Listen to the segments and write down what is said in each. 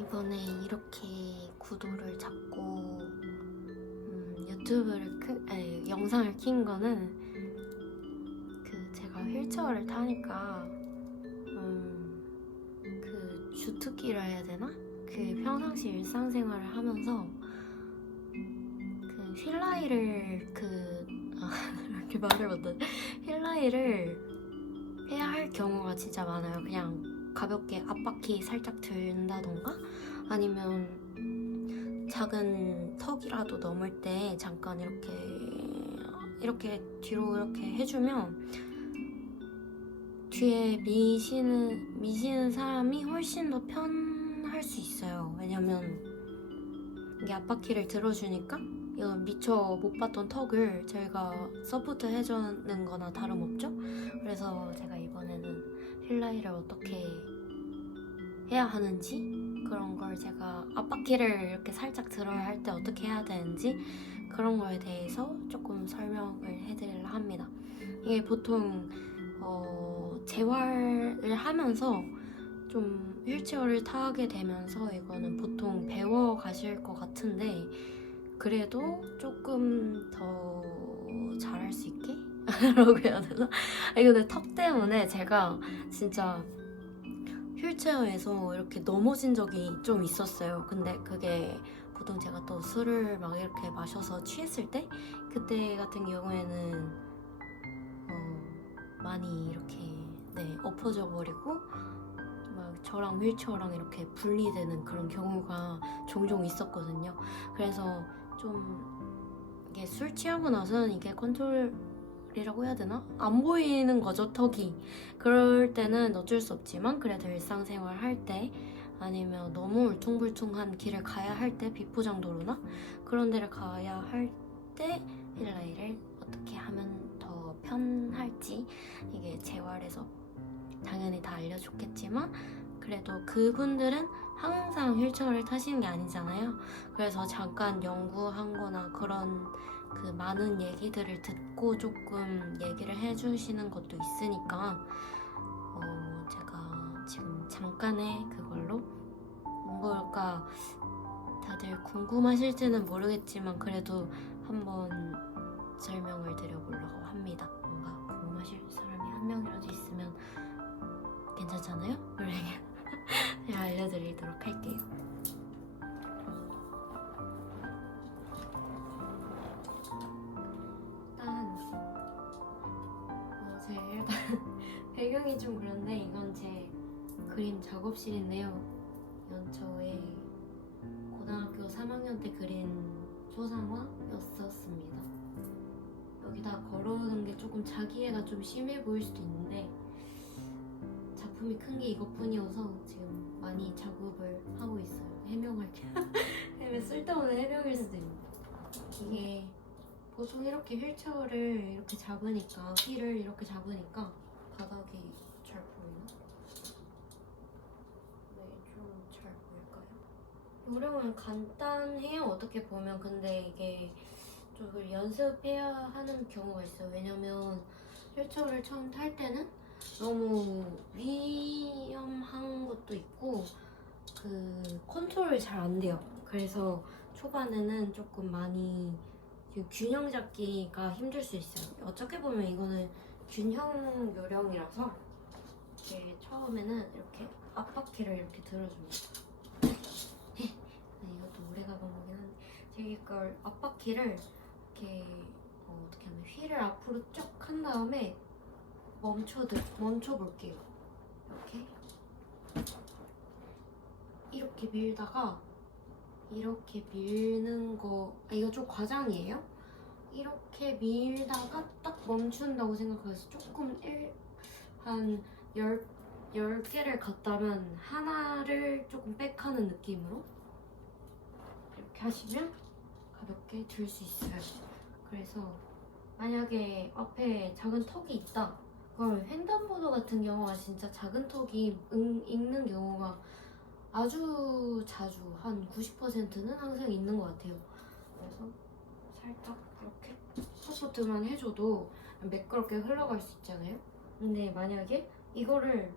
이번에 이렇게 구도를 잡고 유튜브를 영상을 킨 거는 제가 휠체어를 타니까 그 주특기라 해야 되나? 그 평상시 일상생활을 하면서 그 휠라이를 이렇게 말을 못하네. 휠라이를 해야 할 경우가 진짜 많아요. 그냥 가볍게 앞바퀴 살짝 든다던가 아니면 작은 턱이라도 넘을 때 잠깐 이렇게 뒤로 이렇게 해주면 뒤에 미시는 사람이 훨씬 더 편할 수 있어요. 왜냐면 이게 앞바퀴를 들어주니까 이거 미처 못 봤던 턱을 저희가 서포트 해주는 거나 다름없죠? 그래서 제가 이번에는 휠라이를 어떻게 해야 하는지 그런 걸 제가 앞바퀴를 이렇게 살짝 들어야 할 때 어떻게 해야 되는지 그런 거에 대해서 조금 설명을 해드리려 합니다. 이게 보통 재활을 하면서 좀 휠체어를 타게 되면서 이거는 보통 배워 가실 것 같은데 그래도 조금 더 잘할 수 있게? 라고 해야 되나? 근데 턱 때문에 제가 진짜 휠체어에서 이렇게 넘어진 적이 좀 있었어요. 근데 그게 보통 제가 또 술을 막 이렇게 마셔서 취했을 때 그때 같은 경우에는 많이 이렇게 엎어져 버리고 막 저랑 휠체어랑 이렇게 분리되는 그런 경우가 종종 있었거든요. 그래서 좀 이게 술 취하고 나서는 이게 컨트롤이라고 해야 되나? 안 보이는 거죠, 턱이. 그럴 때는 어쩔 수 없지만 그래도 일상생활 할 때 아니면 너무 울퉁불퉁한 길을 가야 할 때 비포장도로나 그런 데를 가야 할 때 휠라이를 어떻게 하면 더 편할지 이게 재활에서 당연히 다 알려줬겠지만 그래도 그분들은 항상 휠체어를 타시는 게 아니잖아요. 그래서 잠깐 연구한 거나 그런 그 많은 얘기들을 듣고 조금 얘기를 해주시는 것도 있으니까 제가 지금 잠깐의 그걸로 뭔가 다들 궁금하실지는 모르겠지만 그래도 한번 설명을 드려보려고 합니다. 뭔가 궁금하실 사람이 한 명이라도 있으면 괜찮잖아요? 그러면 제가 알려드리도록 할게요. 일단 배경이 좀 그런데 이건 제 그림 작업실인데요. 이건 저의 고등학교 3학년 때 그린 초상화였었습니다. 여기다 걸어놓은 게 조금 자기애가 좀 심해 보일 수도 있는데 작품이 큰 게 이것뿐이어서 지금 많이 작업을 하고 있어요. 해명할게요. 쓸데없는 해명일 수도 있는데 이게 보통 이렇게 휠체어를 이렇게 잡으니까 휠을 이렇게 잡으니까 바닥이 잘 보이나? 네, 좀 잘 보일까요? 요령은 간단해요, 어떻게 보면. 근데 이게 좀 연습해야 하는 경우가 있어요. 왜냐면 휠체어를 처음 탈 때는 너무 위험한 것도 있고 그 컨트롤이 잘 안 돼요. 그래서 초반에는 조금 많이 균형 잡기가 힘들 수 있어요. 어떻게 보면 이거는 균형 요령이라서 이게 처음에는 이렇게 앞바퀴를 이렇게 들어줍니다. 이것도 오래가 본 거긴 한데 제가 이걸 앞바퀴를 이렇게 어떻게 하면 휠을 앞으로 쭉 한 다음에 멈춰볼게요. 이렇게 밀다가 이렇게 밀는 거 이거 좀 과장이에요? 이렇게 밀다가 딱 멈춘다고 생각해서 조금 한 10개를 갔다면 하나를 조금 백하는 느낌으로 이렇게 하시면 가볍게 들 수 있어요. 그래서 만약에 앞에 작은 턱이 있다 그럼 횡단보도 같은 경우가 진짜 작은 턱이 있는 경우가 아주 자주 한 90%는 항상 있는 것 같아요. 그래서 살짝 이렇게 서포트만 해줘도 매끄럽게 흘러갈 수 있잖아요. 근데 만약에 이거를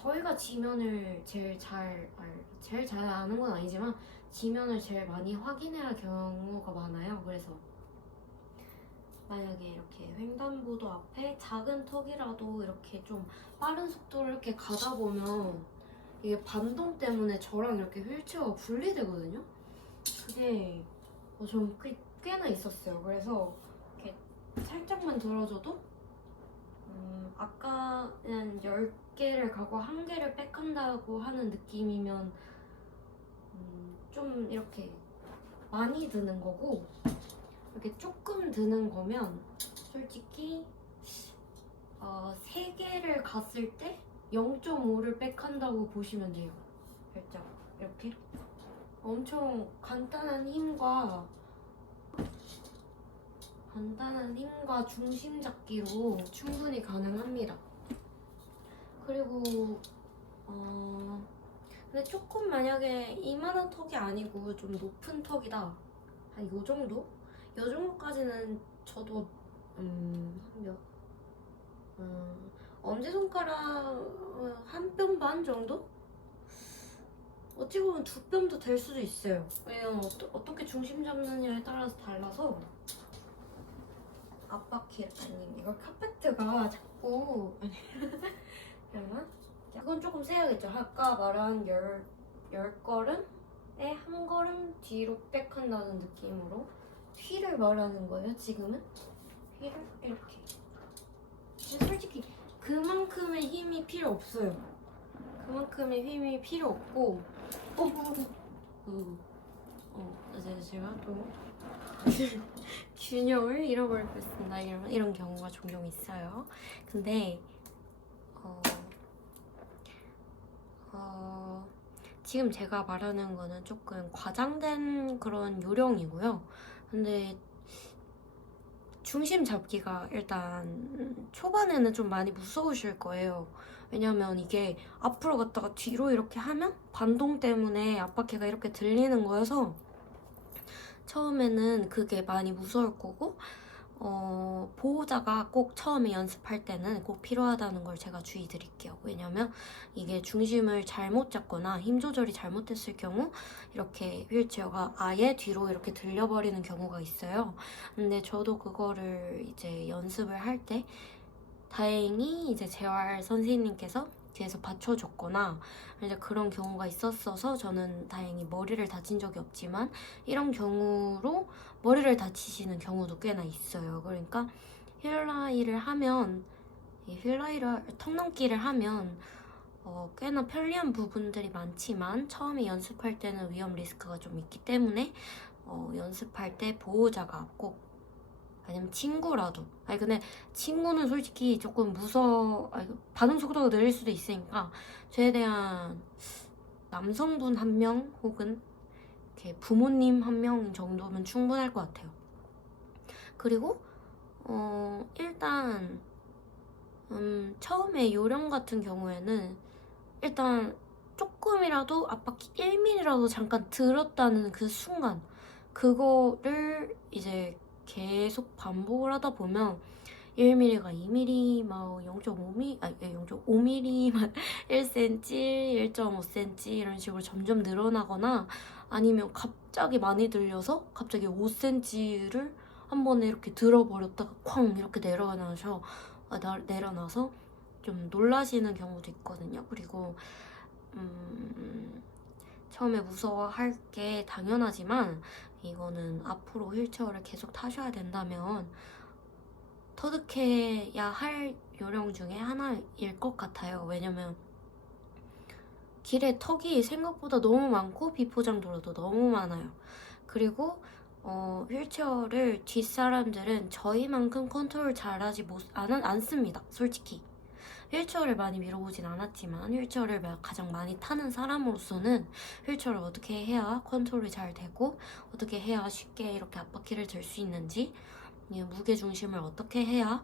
저희가 지면을 제일 잘 아는 건 아니지만 지면을 제일 많이 확인해야 할 경우가 많아요. 그래서 만약에 이렇게 횡단보도 앞에 작은 턱이라도 이렇게 좀 빠른 속도로 이렇게 가다 보면 이게 반동 때문에 저랑 이렇게 휠체어가 분리되거든요. 그게 좀 꽤나 있었어요. 그래서 이렇게 살짝만 들어줘도 아까 그냥 10개를 가고 1개를 빽한다고 하는 느낌이면 좀 이렇게 많이 드는 거고, 이렇게 조금 드는 거면 솔직히 3개를 갔을 때 0.5를 빽한다고 보시면 돼요. 살짝 이렇게 엄청 간단한 힘과 중심 잡기로 충분히 가능합니다. 그리고 근데 조금 만약에 이만한 턱이 아니고 좀 높은 턱이다, 한 요 정도? 요 정도까지는 저도 엄지손가락 한 뼘 반 정도? 어찌 보면 2뼘도 될 수도 있어요. 왜냐면 어떻게 중심 잡느냐에 따라서 달라서. 앞바퀴 아니 이거 카페트가 자꾸 잠깐만. 이건 조금 세야겠죠. 아까 말한 10걸음에 1걸음 뒤로 빽한다는 느낌으로 휠을 말하는 거예요. 지금은 휠을 이렇게. 근데 솔직히 그만큼의 힘이 필요 없어요. 그만큼의 힘이 필요 없고 제가 또 균형을 잃어버릴 뻔했습니다. 이런 경우가 종종 있어요. 근데 지금 제가 말하는 거는 조금 과장된 그런 요령이고요. 근데 중심 잡기가 일단 초반에는 좀 많이 무서우실 거예요. 왜냐면 이게 앞으로 갔다가 뒤로 이렇게 하면 반동 때문에 앞바퀴가 이렇게 들리는 거여서 처음에는 그게 많이 무서울 거고, 보호자가 꼭 처음에 연습할 때는 꼭 필요하다는 걸 제가 주의 드릴게요. 왜냐면 이게 중심을 잘못 잡거나 힘 조절이 잘못됐을 경우 이렇게 휠체어가 아예 뒤로 이렇게 들려버리는 경우가 있어요. 근데 저도 그거를 이제 연습을 할 때 다행히 이제 재활 선생님께서 뒤에서 받쳐줬거나 이제 그런 경우가 있었어서 저는 다행히 머리를 다친 적이 없지만 이런 경우로 머리를 다치시는 경우도 꽤나 있어요. 그러니까 휠라이를 턱 넘기를 하면 꽤나 편리한 부분들이 많지만 처음에 연습할 때는 위험 리스크가 좀 있기 때문에 연습할 때 보호자가 꼭, 아니면 친구라도, 근데 친구는 솔직히 조금 반응 속도가 느릴 수도 있으니까 최대한 남성분 1명 혹은 이렇게 부모님 1명 정도면 충분할 것 같아요. 그리고 일단 처음에 요령 같은 경우에는 일단 조금이라도 앞바퀴 1mm라도 잠깐 들었다는 그 순간, 그거를 이제 계속 반복을 하다 보면 1mm가 2mm, 막 0.5mm, 1cm, 1.5cm 이런 식으로 점점 늘어나거나, 아니면 갑자기 많이 들려서 갑자기 5cm를 한 번에 이렇게 들어버렸다가 쾅 이렇게 내려놔서 좀 놀라시는 경우도 있거든요. 그리고 처음에 무서워할 게 당연하지만 이거는 앞으로 휠체어를 계속 타셔야 된다면 터득해야 할 요령 중에 하나일 것 같아요. 왜냐면 길에 턱이 생각보다 너무 많고 비포장도로도 너무 많아요. 그리고 휠체어를 뒷사람들은 저희만큼 컨트롤 잘하지 않습니다. 솔직히 휠체어를 많이 밀어보진 않았지만 휠체어를 가장 많이 타는 사람으로서는 휠체어를 어떻게 해야 컨트롤이 잘 되고 어떻게 해야 쉽게 이렇게 앞바퀴를 들 수 있는지, 무게중심을 어떻게 해야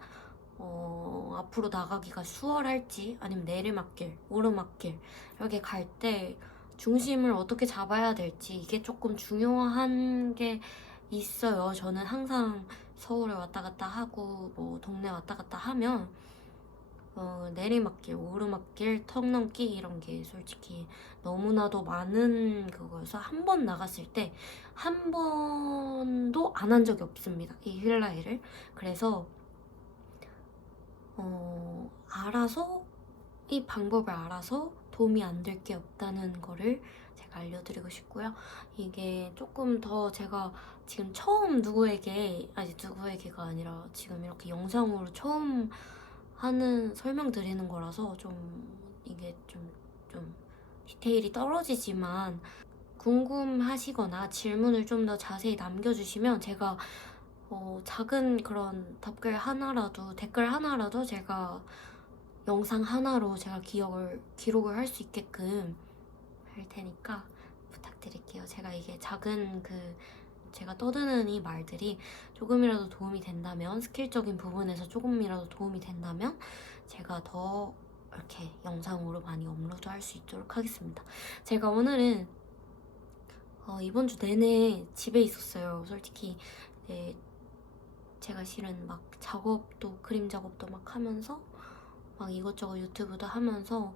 앞으로 나가기가 수월할지, 아니면 내리막길, 오르막길 이렇게 갈 때 중심을 어떻게 잡아야 될지, 이게 조금 중요한 게 있어요. 저는 항상 서울에 왔다 갔다 하고 동네 왔다 갔다 하면 내리막길, 오르막길, 턱 넘기 이런 게 솔직히 너무나도 많은 그거여서 한 번 나갔을 때 한 번도 안 한 적이 없습니다. 이 휠라이를. 그래서 알아서 이 방법을 알아서 도움이 안 될 게 없다는 거를 제가 알려드리고 싶고요. 이게 조금 더 제가 지금 처음 누구에게가 아니라 지금 이렇게 영상으로 처음 설명드리는 거라서 이게 좀 디테일이 떨어지지만 궁금하시거나 질문을 좀 더 자세히 남겨주시면 제가 작은 그런 댓글 하나라도 제가 영상 하나로 제가 기록을 할 수 있게끔 할 테니까 부탁드릴게요. 제가 이게 제가 떠드는 이 말들이 조금이라도 도움이 된다면, 스킬적인 부분에서 조금이라도 도움이 된다면 제가 더 이렇게 영상으로 많이 업로드할 수 있도록 하겠습니다. 제가 오늘은 이번 주 내내 집에 있었어요. 솔직히 제가 실은 막 그림 작업도 막 하면서 막 이것저것 유튜브도 하면서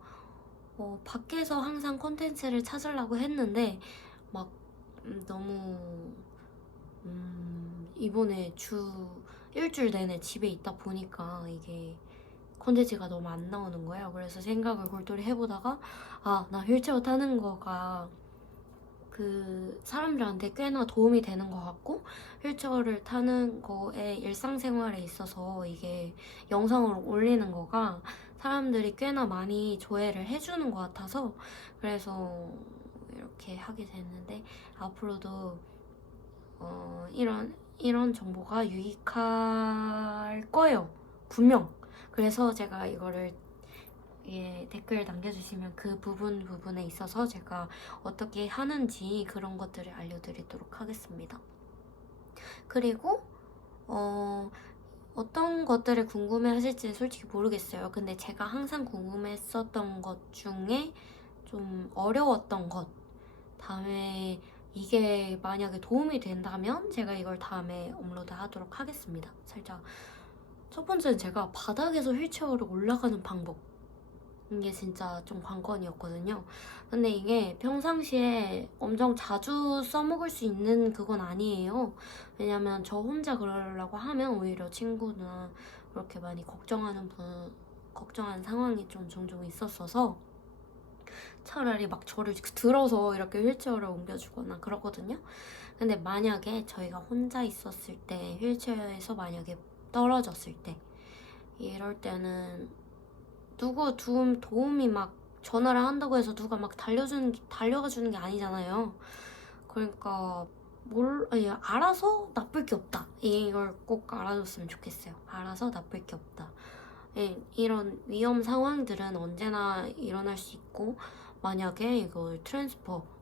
밖에서 항상 콘텐츠를 찾으려고 했는데 막 너무 이번에 일주일 내내 집에 있다 보니까 이게 콘텐츠가 너무 안 나오는 거예요. 그래서 생각을 골똘히 해보다가 나 휠체어 타는 거가 그 사람들한테 꽤나 도움이 되는 것 같고 휠체어를 타는 거에 일상생활에 있어서 이게 영상으로 올리는 거가 사람들이 꽤나 많이 조회를 해주는 것 같아서 그래서 이렇게 하게 됐는데 앞으로도 이런 정보가 유익할 거예요. 분명. 그래서 제가 이거를 댓글 남겨주시면 그 부분에 있어서 제가 어떻게 하는지 그런 것들을 알려드리도록 하겠습니다. 그리고 어떤 것들을 궁금해 하실지 솔직히 모르겠어요. 근데 제가 항상 궁금했었던 것 중에 좀 어려웠던 것, 다음에 이게 만약에 도움이 된다면 제가 이걸 다음에 업로드 하도록 하겠습니다. 살짝 첫 번째는 제가 바닥에서 휠체어를 올라가는 방법, 이게 진짜 좀 관건이었거든요. 근데 이게 평상시에 엄청 자주 써먹을 수 있는 그건 아니에요. 왜냐면 저 혼자 그러려고 하면 오히려 친구나 그렇게 많이 걱정하는 상황이 좀 종종 있었어서 차라리 막 저를 들어서 이렇게 휠체어를 옮겨주거나 그러거든요. 근데 만약에 저희가 혼자 있었을 때 휠체어에서 만약에 떨어졌을 때 이럴 때는 누구 도움이 막 전화를 한다고 해서 누가 막 달려가 주는 게 아니잖아요. 그러니까 알아서 나쁠 게 없다. 이걸 꼭 알아줬으면 좋겠어요. 알아서 나쁠 게 없다. 이런 위험 상황들은 언제나 일어날 수 있고 만약에 이걸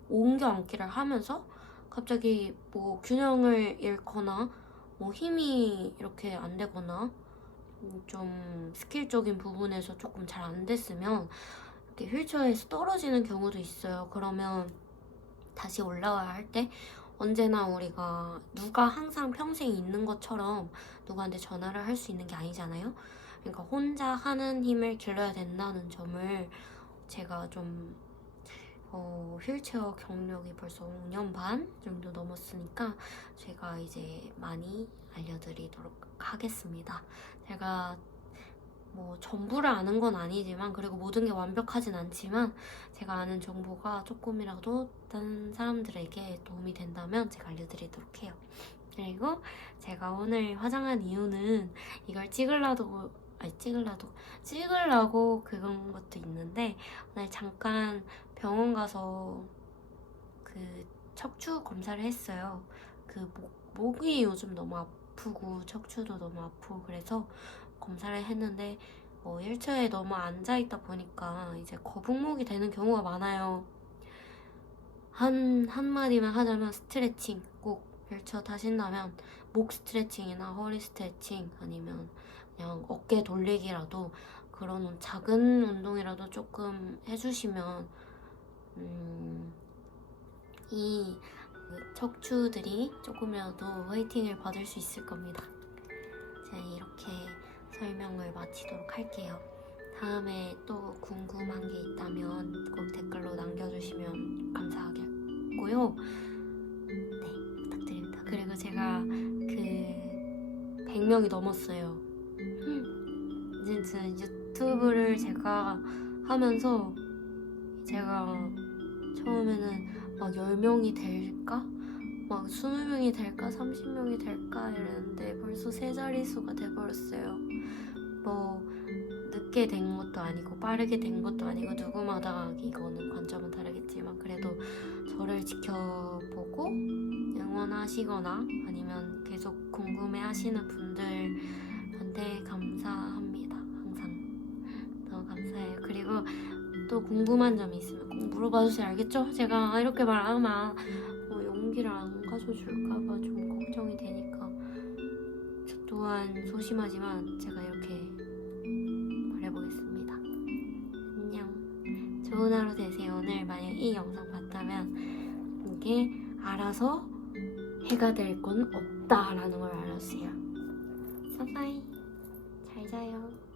옮겨 앉기를 하면서 갑자기 뭐 균형을 잃거나 뭐 힘이 이렇게 안 되거나 좀 스킬적인 부분에서 조금 잘 안 됐으면 이렇게 휠체어에서 떨어지는 경우도 있어요. 그러면 다시 올라와야 할 때 언제나 우리가 누가 항상 평생 있는 것처럼 누구한테 전화를 할 수 있는 게 아니잖아요. 그러니까 혼자 하는 힘을 길러야 된다는 점을 제가 좀 휠체어 경력이 벌써 5년 반 정도 넘었으니까 제가 이제 많이 알려드리도록 하겠습니다. 제가 뭐 전부를 아는 건 아니지만 그리고 모든 게 완벽하진 않지만 제가 아는 정보가 조금이라도 다른 사람들에게 도움이 된다면 제가 알려드리도록 해요. 그리고 제가 오늘 화장한 이유는 이걸 찍으려고 그런 것도 있는데 오늘 잠깐 병원 가서 그 척추 검사를 했어요. 목이 요즘 너무 아프고 척추도 너무 아프고 그래서 검사를 했는데 휠체어에 너무 앉아있다 보니까 이제 거북목이 되는 경우가 많아요. 한마디만 하자면 스트레칭, 꼭 휠체어 타신다면 목 스트레칭이나 허리 스트레칭 아니면 그냥 어깨 돌리기라도 그런 작은 운동이라도 조금 해주시면 이 척추들이 조금이라도 화이팅을 받을 수 있을 겁니다. 제가 이렇게 설명을 마치도록 할게요. 다음에 또 궁금한 게 있다면 꼭 댓글로 남겨주시면 감사하겠고요. 네, 부탁드립니다. 그리고 제가 그 100명이 넘었어요. 진짜 유튜브를 제가 하면서 제가 처음에는 막 10명이 될까? 막 20명이 될까? 30명이 될까? 이랬는데 벌써 3자릿수가 돼버렸어요. 뭐 늦게 된 것도 아니고 빠르게 된 것도 아니고 누구마다 이거는 관점은 다르겠지만 그래도 저를 지켜보고 응원하시거나 아니면 계속 궁금해하시는 분들한테 감사합니다. 항상 너무 감사해요. 그리고 또 궁금한 점이 있으면 꼭 물어봐주세요. 알겠죠? 제가 이렇게 말하면 용기를 안 가져줄까봐 좀 걱정이 되니까 저 또한 소심하지만 제가 이렇게 말해보겠습니다. 안녕. 좋은 하루 되세요. 오늘 만약 이 영상 봤다면 이게 알아서 해가 될 건 없다라는 걸 알아주세요. 바이바이. 잘 자요.